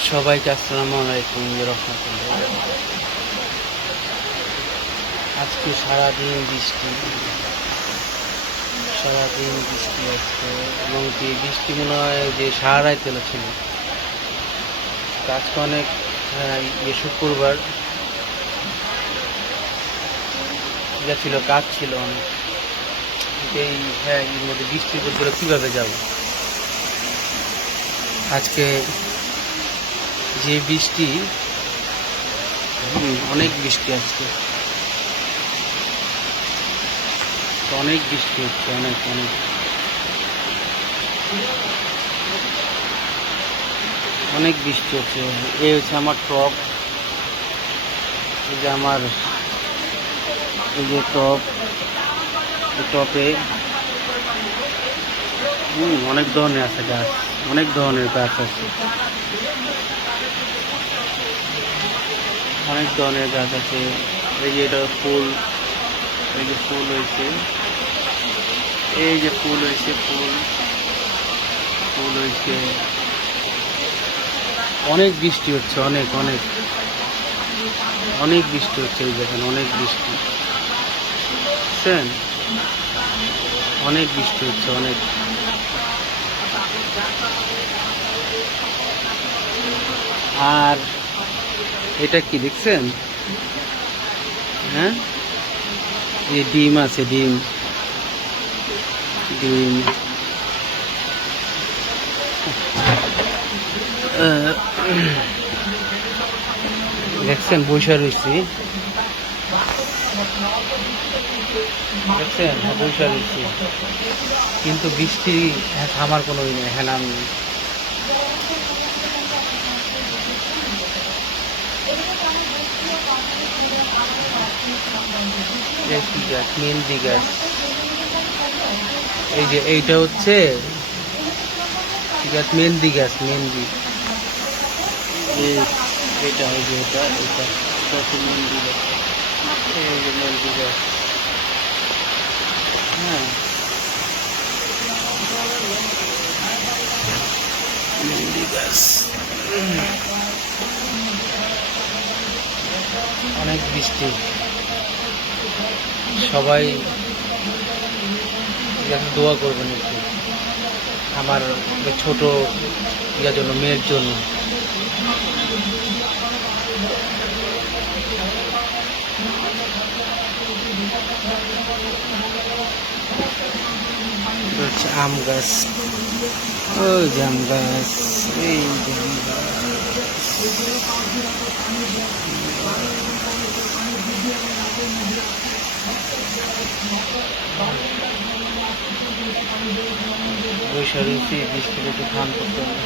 সবাইকে আসসালামু আলাইকুম রহমতুল্লাহ। আজকে সারাদিন বৃষ্টি, সারাদিন বৃষ্টি আজকে, এবং কি বৃষ্টি মনে হয় যে সারা রাত ছিল। আজকে অনেক শুক্রবার ছিল, কাজ ছিল অনেক। এই এর মধ্যে বৃষ্টির মধ্যে কীভাবে যাব? আজকে যে বৃষ্টি, অনেক বৃষ্টি আজকে, অনেক বৃষ্টি হচ্ছে, অনেক অনেক অনেক বৃষ্টি হচ্ছে। এই হচ্ছে আমার টপ, এই যে আমার এই যে টপ, এই টপে অনেক ধরনের আছে গাছ, অনেক ধরনের গাছ আছে, অনেক ধরনের গাছ আছে। এই যে এটা ফুল, এই যে ফুল হয়েছে, এই যে ফুল হয়েছে, ফুল ফুল হয়েছে। অনেক বৃষ্টি হচ্ছে, অনেক অনেক অনেক বৃষ্টি হচ্ছে। এই দেখেন অনেক বৃষ্টি, বুঝছেন? অনেক বৃষ্টি হচ্ছে, অনেক। আর এটা কি দেখছেন? হ্যাঁ, এই ডিম আছে, ডিম ডিম দেখছেন? বৈশা রয়েছি, দেখছেন? বৈশা রয়েছি, কিন্তু বৃষ্টি থামার কোনো নেই, হেলাম নেই। কি গাছ? মেহেন্দি গাছ। এই যে এইটা হচ্ছে গাছ, মেহেন্দি গাছ, মেহেন্দি। এটা এই যে এটা এটা এটা হচ্ছে মেহেন্দি গাছ। এই যে মেহেন্দি গাছ, হ্যাঁ, মেহেন্দি গাছ। অনেক বৃষ্টি, সবাই দোয়া করবেন একটু আমার ছোট ইয়ার জন্য, মেয়ের জন্য। হচ্ছে আম গাছ, ওই যে আম গাছ, এই যে আম গাছ। বৈশাখী বৃষ্টির একটু ধান করতে হবে।